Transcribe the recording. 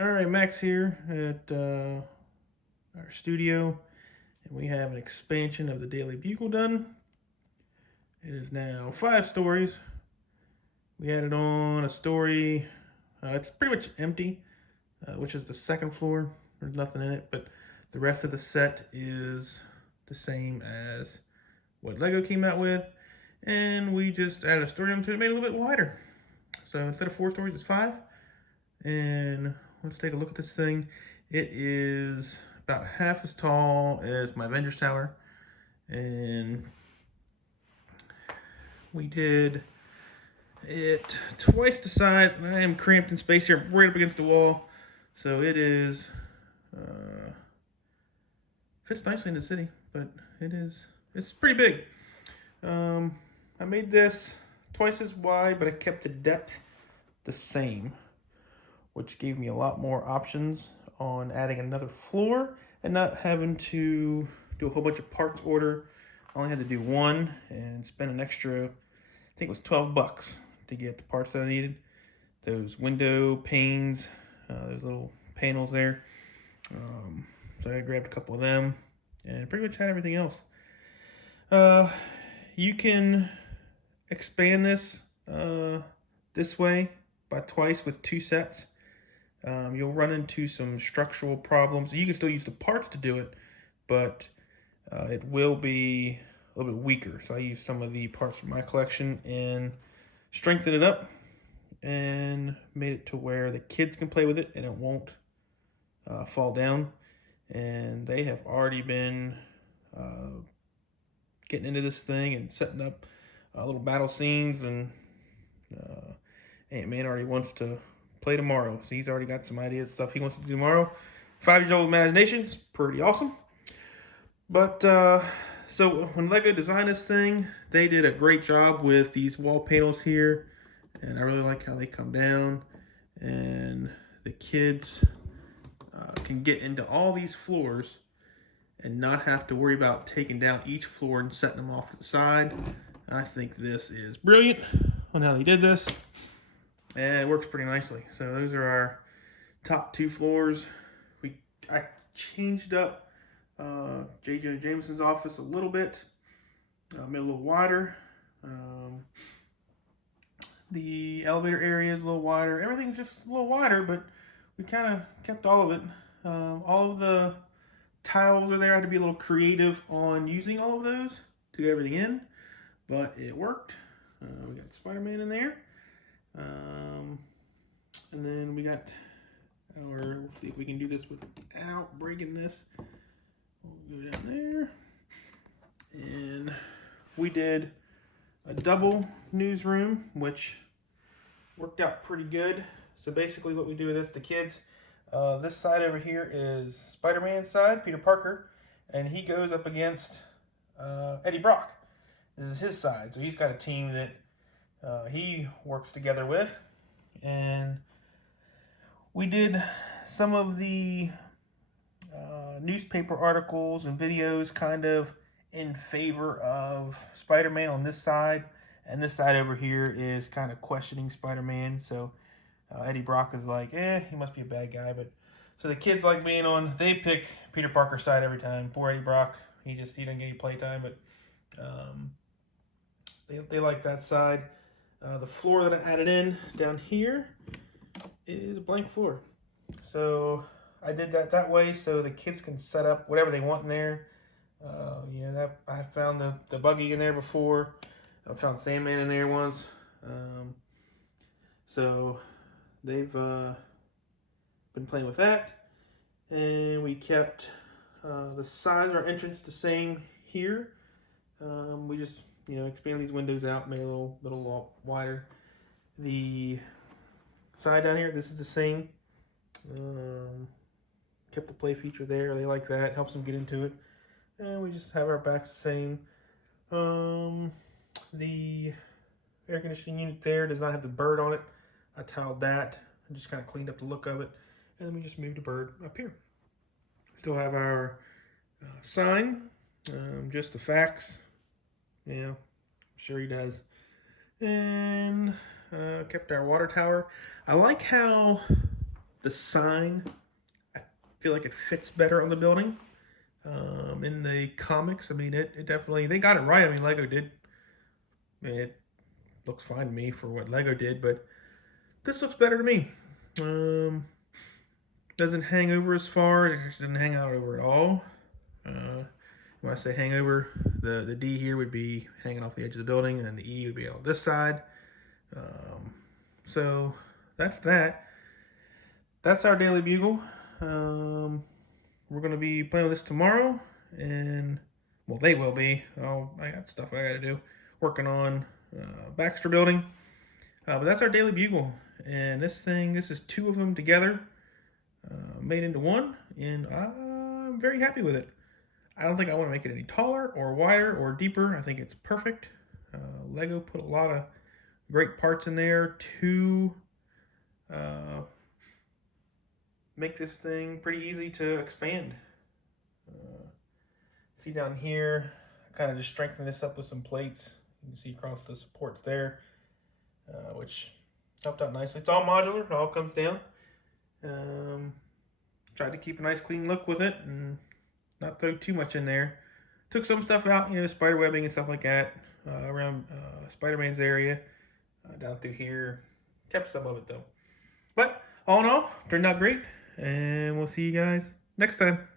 All right, Max here at our studio, and we have an expansion of the Daily Bugle done. It is now 5 stories. We added on a story. It's pretty much empty, which is the second floor. There's nothing in it, but the rest of the set is the same as what Lego came out with, and we just added a story onto it, made it a little bit wider. So instead of 4 stories, it's 5. And let's take a look at this thing. It is about half as tall as my Avengers Tower. And we did it twice the size. And I am cramped in space here, right up against the wall. So it is, fits nicely in the city, but it's pretty big. I made this twice as wide, but I kept the depth the same, which gave me a lot more options on adding another floor and not having to do a whole bunch of parts order. I only had to do one and spend an extra, I think it was $12 to get the parts that I needed. Those window panes, those little panels there. So I grabbed a couple of them and pretty much had everything else. You can expand this this way by twice with 2 sets. You'll run into some structural problems. You can still use the parts to do it, but it will be a little bit weaker. So I used some of the parts from my collection and strengthened it up and made it to where the kids can play with it and it won't fall down. And they have already been getting into this thing and setting up little battle scenes, and Ant-Man already wants to play tomorrow. So he's already got some ideas, stuff he wants to do tomorrow. 5-year-old imagination is pretty awesome. But so when Lego designed this thing, they did a great job with these wall panels here, and I really like how they come down, and the kids can get into all these floors and not have to worry about taking down each floor and setting them off to the side. I think this is brilliant on how they did this, and it works pretty nicely. So those are our top 2 floors. I changed up J. Jonah Jameson's office a little bit, made it a little wider. The elevator area is a little wider. Everything's just a little wider, but we kind of kept all of it. All of the tiles are there. I had to be a little creative on using all of those to get everything in, but it worked. We got Spider-Man in there. And then we got our, we'll see if we can do this without breaking this. We'll go down there. And we did a double newsroom, which worked out pretty good. So basically what we do with this, the kids, this side over here is Spider-Man's side, Peter Parker, and he goes up against Eddie Brock. This is his side. So he's got a team that he works together with. And we did some of the newspaper articles and videos kind of in favor of Spider-Man on this side. And this side over here is kind of questioning Spider-Man. So Eddie Brock is like, he must be a bad guy. But so the kids like being on, they pick Peter Parker's side every time. Poor Eddie Brock. He didn't get any playtime, but they like that side. The floor that I added in down here is a blank floor. So I did that way so the kids can set up whatever they want in there. That I found the buggy in there before. I found Sandman in there once. So they've been playing with that. And we kept the size of our entrance the same here. We just expand these windows out, make it a little wider. The side down here, this is the same. Kept the play feature there. They like that. Helps them get into it. And we just have our backs the same. The air conditioning unit there does not have the bird on it. I tiled that and just kind of cleaned up the look of it. And then we just moved the bird up here. Still have our sign, just the facts. Yeah, I'm sure he does. And kept our water tower. I like how the sign, I feel like it fits better on the building. In the comics, I mean, it definitely, they got it right. I mean, Lego did. I mean, it looks fine to me for what Lego did, but this looks better to me. Doesn't hang over as far. It just doesn't hang out over at all. When I say hang over, the D here would be hanging off the edge of the building, and the E would be on this side. So that's that. That's our Daily Bugle. We're going to be playing with this tomorrow, and, well, they will be. I got stuff I got to do. Working on Baxter building. But that's our Daily Bugle. And this is two of them together, made into one, and I'm very happy with it. I don't think I want to make it any taller or wider or deeper. I think it's perfect. Lego put a lot of great parts in there to make this thing pretty easy to expand. See down here, I kind of just strengthen this up with some plates. You can see across the supports there, which helped out nicely. It's all modular, it all comes down. Tried to keep a nice clean look with it and not throw too much in there. Took some stuff out, spider webbing and stuff like that around Spider-Man's area, down through here. Kept some of it though. But all in all, turned out great, and we'll see you guys next time.